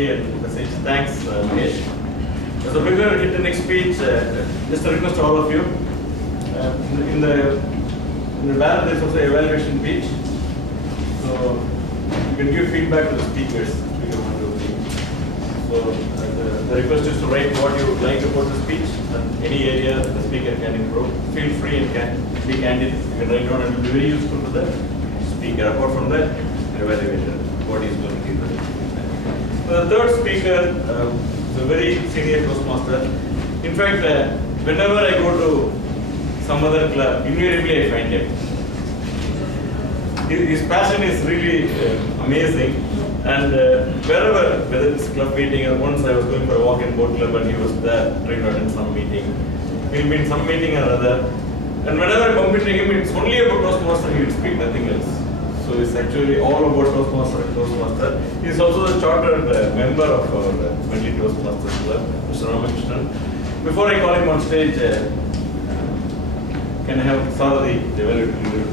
body and message. Thanks, Mahesh. As a bigger hit speech, just a request to all of you. In the banner, there's also evaluation page. So you can give feedback to the speakers. So the request is to write what you would like about the speech and any area the speaker can improve. Feel free and can be candid. You can write down and it will be very useful to the speaker. Apart from that, evaluation, what is going to be the so the third speaker is a very senior Toastmaster. In fact, whenever I go to some other club, invariably I find him. His passion is really amazing. And wherever, whether it's club meeting or once I was going for a walk in boat club and he was there trying to attend some meeting. He'll be in some meeting or other. And whenever I bump into him, it's only about Toastmaster, he will speak nothing else. So it's actually all about Toastmaster. He's also the chartered member of our Medley Toastmasters Club, Mr. Ramkrishna. Before I call him on stage, can I have Sadhi, the evaluator?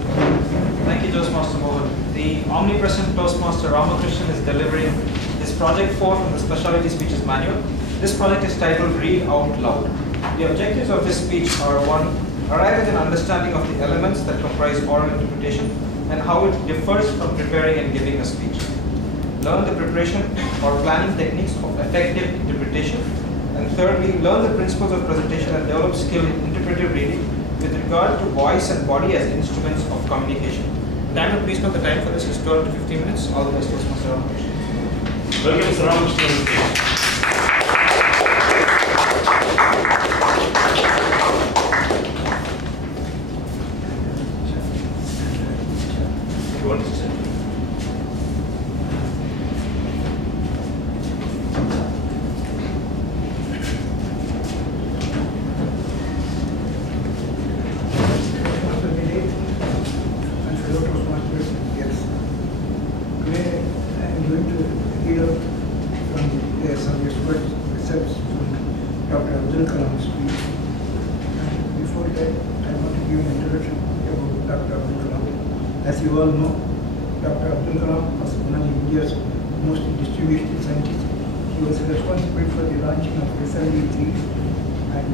Thank you, Toastmaster Mohan. The omnipresent Toastmaster Ramkrishna is delivering his Project 4 from the Specialty Speeches Manual. This project is titled Read Out Loud. The objectives of this speech are: 1. Arrive at an understanding of the elements that comprise oral interpretation and how it differs from preparing and giving a speech. Learn the preparation or planning techniques of effective interpretation. And thirdly, learn the principles of presentation and develop skill in interpretive reading with regard to voice and body as instruments of communication. Daniel, please note the time for this is 12 to 15 minutes. All the best, Toastmaster Ramkrishna. Welcome, Mr. Ramkrishna. As you all know, Dr. Abdul Kalam was one of India's most distinguished scientists. He was responsible for the launching of SLV-3 and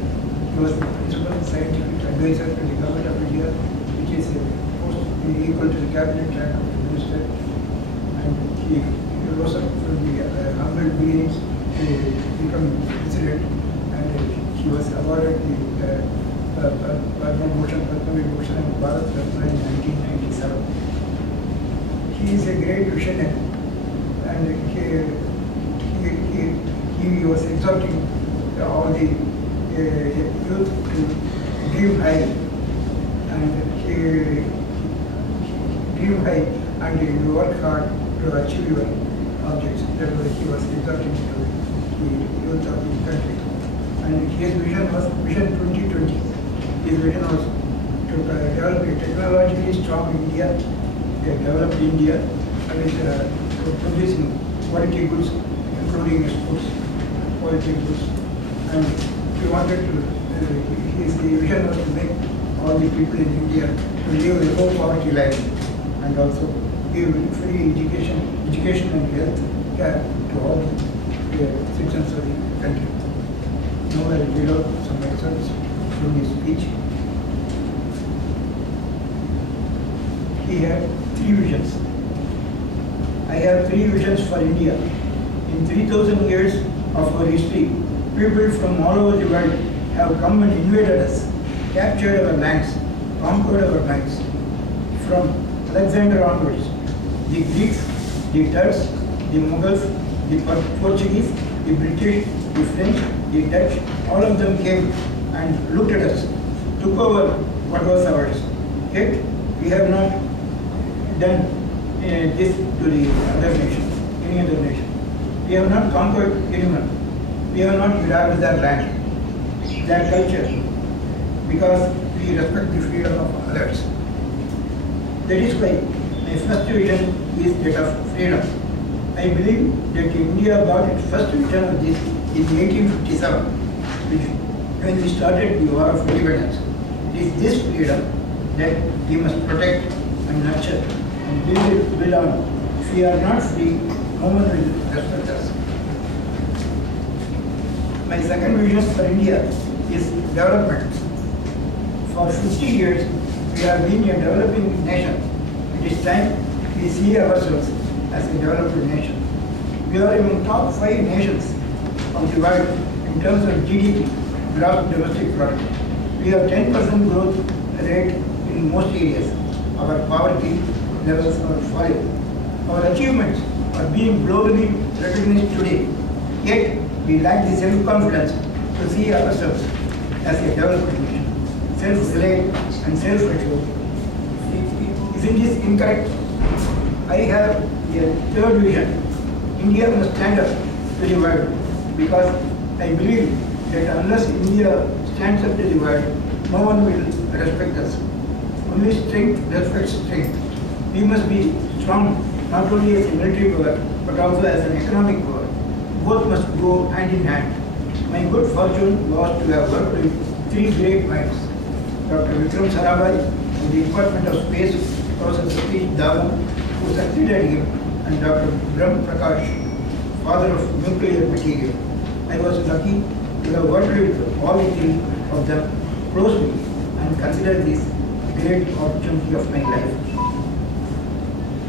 he was the principal scientific advisor to the government of India, which is a post equal to the cabinet rank of the minister. And he rose up from the humble beginnings to become president, and he was awarded the Padma Bhushan and Bharat Ratna in 1997. He is a great visionary, and he was exhorting all the youth to dream high and work hard to achieve your objects. That was he was exhorting to the youth of the country. And his vision was Vision 2020. His vision was to develop a technologically strong India, develop India, and producing quality goods, including exports, quality goods. And he wanted to, his vision was to make all the people in India to live a low poverty life and also give free education and health care to all the citizens of the country. Now I will read out some excerpts from his speech. He had 3 visions. I have 3 visions for India. In 3,000 years of our history, people from all over the world have come and invaded us, captured our lands, conquered our lands. From Alexander onwards, the Greeks, the Turks, the Mughals, the Portuguese, the British, the French, the Dutch, all of them came and looked at us, took over what was ours. Yet we have not done this to the other nation, any other nation. We have not conquered anyone. We have not grabbed their land, their culture, because we respect the freedom of others. That is why my first vision is that of freedom. I believe that India got its first vision of this in 1857, when we started the War of Independence. It is this freedom that we must protect and nurture and build on. If we are not free, no one will respect us. My second vision for India is development. For 50 years, we have been a developing nation. It is time we see ourselves as a developed nation. We are among top 5 nations of the world in terms of GDP, gross domestic product. We have 10% growth rate in most areas. Our poverty levels are falling. Our achievements are being globally recognized today. Yet, we lack the self-confidence to see ourselves as a developed nation, self-reliant and self-assured. Isn't this incorrect? I have a third vision. India must stand up to the world because I believe that unless India stands up to the world, no one will respect us. Only strength respects strength. We must be strong not only as a military power but also as an economic power. Both must go hand in hand. My good fortune was to have worked with 3 great minds. Dr. Vikram Sarabhai from the Department of Space, Professor Satish Dhawan, who succeeded him, and Dr. Brahm Prakash, father of nuclear material. I was lucky to have worked with all 3 of them closely and consider this a great opportunity of my life.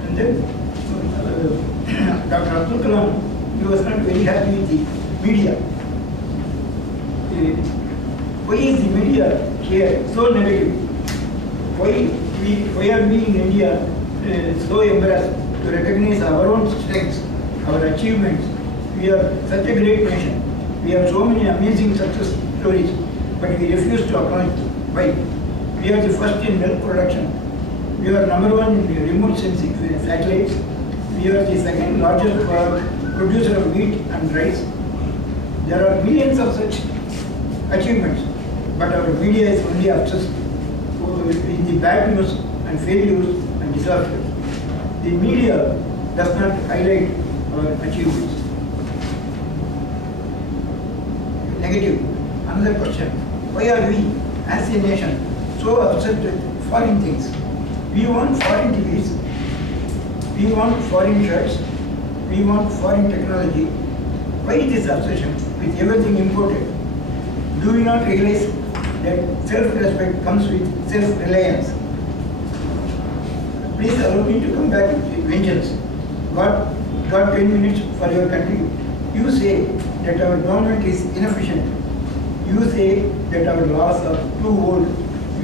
And then Dr. Abdul Kalam, he was not very happy with the media. Why is the media here so negative? Why are we in India so embarrassed to recognize our own strengths, our achievements? We are such a great nation. We have so many amazing success stories, but we refuse to acknowledge them. Why? We are the first in milk production. We are number 1 in remote sensing satellites. We are the second largest producer of wheat and rice. There are millions of such achievements, but our media is only obsessed in the bad news and failures and disasters. The media does not highlight our achievements. Negative. Another question. Why are we, as a nation, so obsessed with foreign things? We want foreign TVs, we want foreign shirts, we want foreign technology. Why this obsession with everything imported? Do we not realize that self-respect comes with self-reliance? Please allow me to come back with vengeance. Got 10 minutes for your country. You say that our government is inefficient. You say that our laws are too old.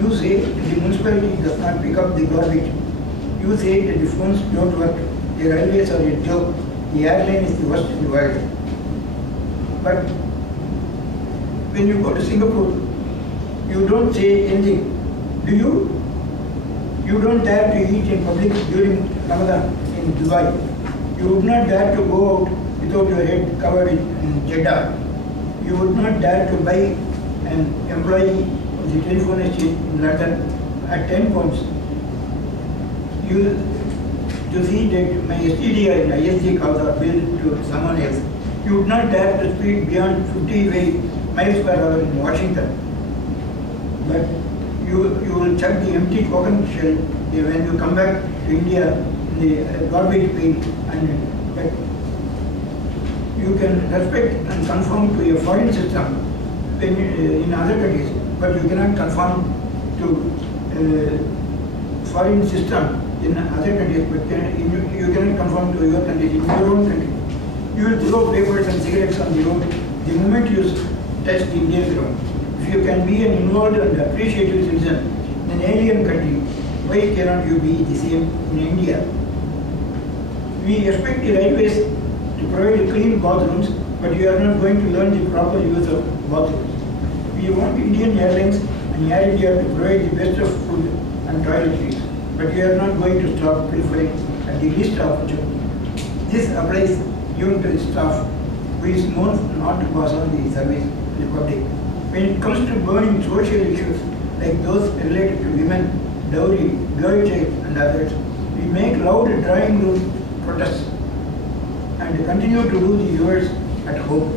You say that the municipality does not pick up the garbage. You say that the phones don't work. The railways are a joke. The airline is the worst in the world. But when you go to Singapore, you don't say anything. Do you? You don't dare to eat in public during Ramadan in Dubai. You would not dare to go out without your head covered in Jeddah. You would not dare to buy an employee of the telephone exchange in London at 10 pounds. To see that my STD and ISD calls are billed to someone else. You would not dare to speed beyond 50 miles per hour in Washington. But you will check the empty coconut shell when you come back to India in the garbage bin, and that you can respect and conform to a foreign system in other countries, but you cannot conform to foreign system in other countries, but you cannot conform to your country, in your own country. You will throw papers and cigarettes on the road the moment you touch the Indian ground. If you can be an involved and appreciative citizen in an alien country, why cannot you be the same in India? We expect the railways to provide clean bathrooms, but you are not going to learn the proper use of bathrooms. We want Indian Airlines and Air India to provide the best of food and toiletries, but we are not going to stop preferring at the least opportunity. This applies even to the staff who is known not to pass on the service to the public. When it comes to burning social issues like those related to women, dowry, girl child and others, we make loud drawing room protests and continue to do the yours at home.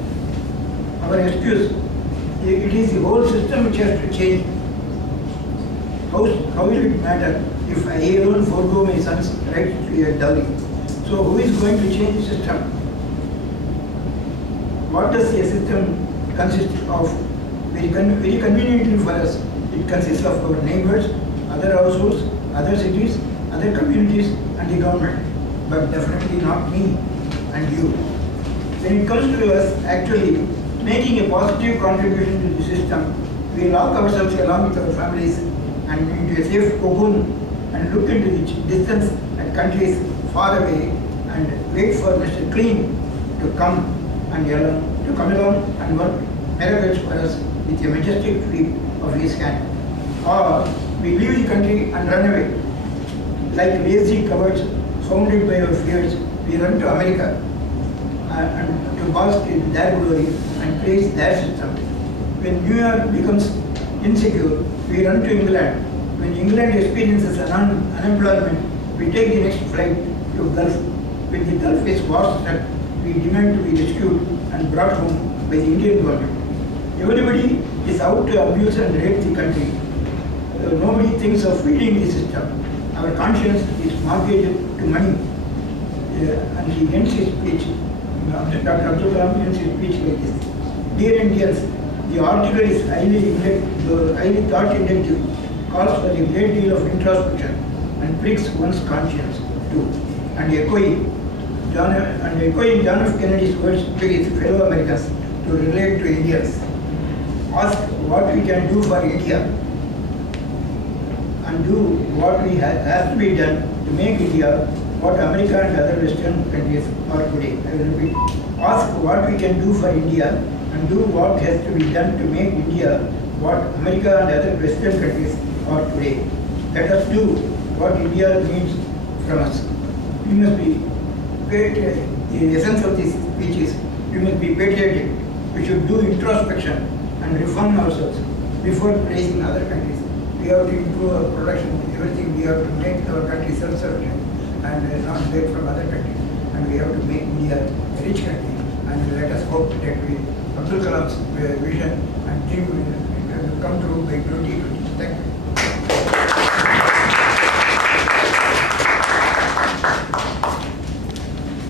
Our excuse, it is the whole system which has to change. How will it matter if I alone forego my son's right to a dowry? So who is going to change the system? What does a system consists of, very conveniently for us, it consists of our neighbors, other households, other cities, other communities, and the government, but definitely not me and you. When it comes to us actually making a positive contribution to the system, we lock ourselves along with our families and into a safe cocoon and look into the distance at countries far away and wait for Mr. Clean to come along and work miracles for us with a majestic sweep of his hand. Or we leave the country and run away. Like lazy cowards hounded by our fears, we run to America and to bask in their glory and praise their system. When New York becomes insecure, we run to England. When England experiences unemployment, we take the next flight to Gulf. When the Gulf is war-struck, we demand to be rescued and brought home by the Indian government. Everybody is out to abuse and rape the country. Nobody thinks of feeding the system. Our conscience is mortgaged to money. And he ends his speech, Dr. Abdul Kalam ends his speech like this. Dear Indians, the article is highly thought-intensive, calls for a great deal of introspection and pricks one's conscience too. And echoing John F. Kennedy's words to his fellow Americans to relate to Indians. Ask what we can do for India and do what has to be done to make India what America and other Western countries are today. I will repeat. Ask what we can do for India and do what has to be done to make India what America and other Western countries are today. Let us do what India needs from us. We must be patriotic. The essence of this speech is we must be patriotic. We should do introspection and reform ourselves before praising other countries. We have to improve our production, everything. We have to make our country self-sufficient and not beg from other countries. And we have to make India a rich country. And let us hope that Abdul Kalam's vision and dream will come true by 20